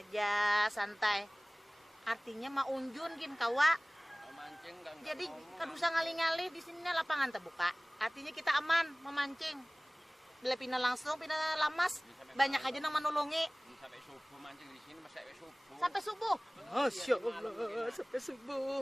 aja, santai. Artinya maunjun gin kawa. Memancing kan. Jadi kadusa ngali-ngali di sini lapangan terbuka. Artinya kita aman memancing. Bila pina langsung, pina lamas, banyak aja yang menolongi. Sampai subuh mancing di sini masih sampai subuh. Sampai subuh. Masya Allah, sampai subuh.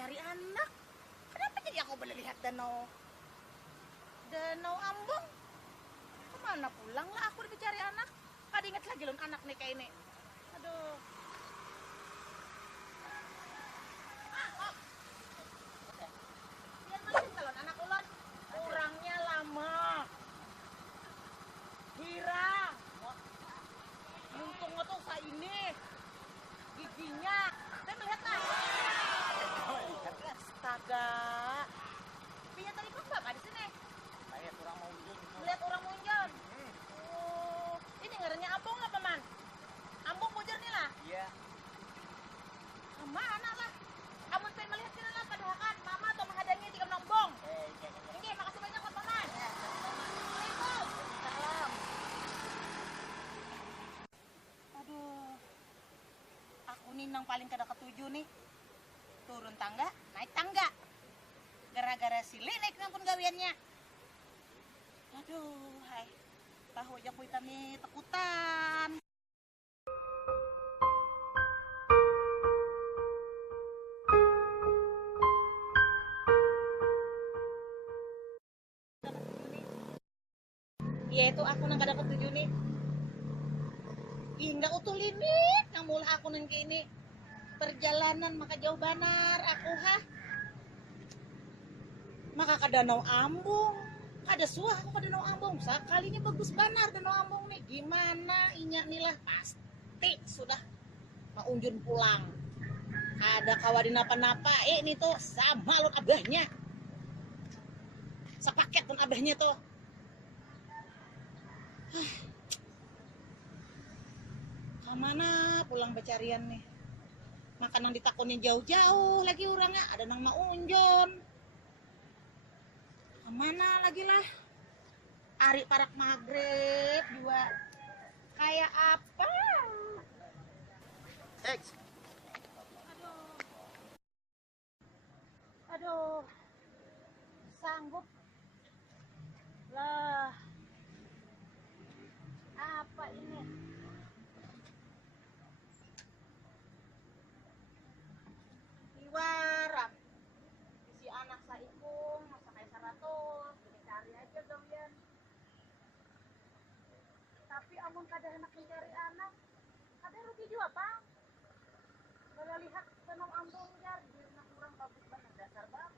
Cari anak. Kenapa jadi aku boleh lihat danau Ambung? Kemana pulang lah aku dicari anak. Kada ingat lagi lon anak nih kayak ini. Aduh. Lihat masih calon anak ulon. Orangnya lama. Girang. Luntungnya tuh kayak ini. Giginya. Saya melihat lah. Astaga. Punya tadi kok bapak di sini. Saya kurang mau unjun. Melihat orang munjon. Oh, ini ngarannya Ambung apa man? Ambung bujar nih lah. Iya. Mana lah? Amun pengen melihat sini lah padahal mama atau menghadangi di Ambung. Ini makasih banyak buat paman. Assalamualaikum. Salam. Aduh. Aku nih nang paling kada ketujuh nih. Turun tangga, naik tangga. Gara-gara sili naik ngampun gawiannya. Aduh, hai. Tahu aja ku hitam nih takutan. Iya itu aku nang kada ketujuh nih. Ih, nggak utuh limit nang mula aku nang kini. Perjalanan maka jauh banar aku maka ke Danau Ambung kada suah aku ke Danau Ambung sekalinya bagus banar Danau Ambung nih gimana inya nilah pasti sudah mau unjun pulang ada kawadin apa-napa ini tuh sama lon abahnya sepaket pun abahnya tuh kemana pulang becarian nih makanan ditakunin jauh-jauh lagi orangnya ada nang mau unjon kemana lagi lah ari parak maghrib juga kayak apa X. aduh sanggup lah apa ini iwaram isi anak saikung masa kayak 100 jadi cari aja gawian tapi amun kada hendak mencari anak kada rugi juga bang kalau lihat Danau Ambung jar di kurang bagus banget dasar bang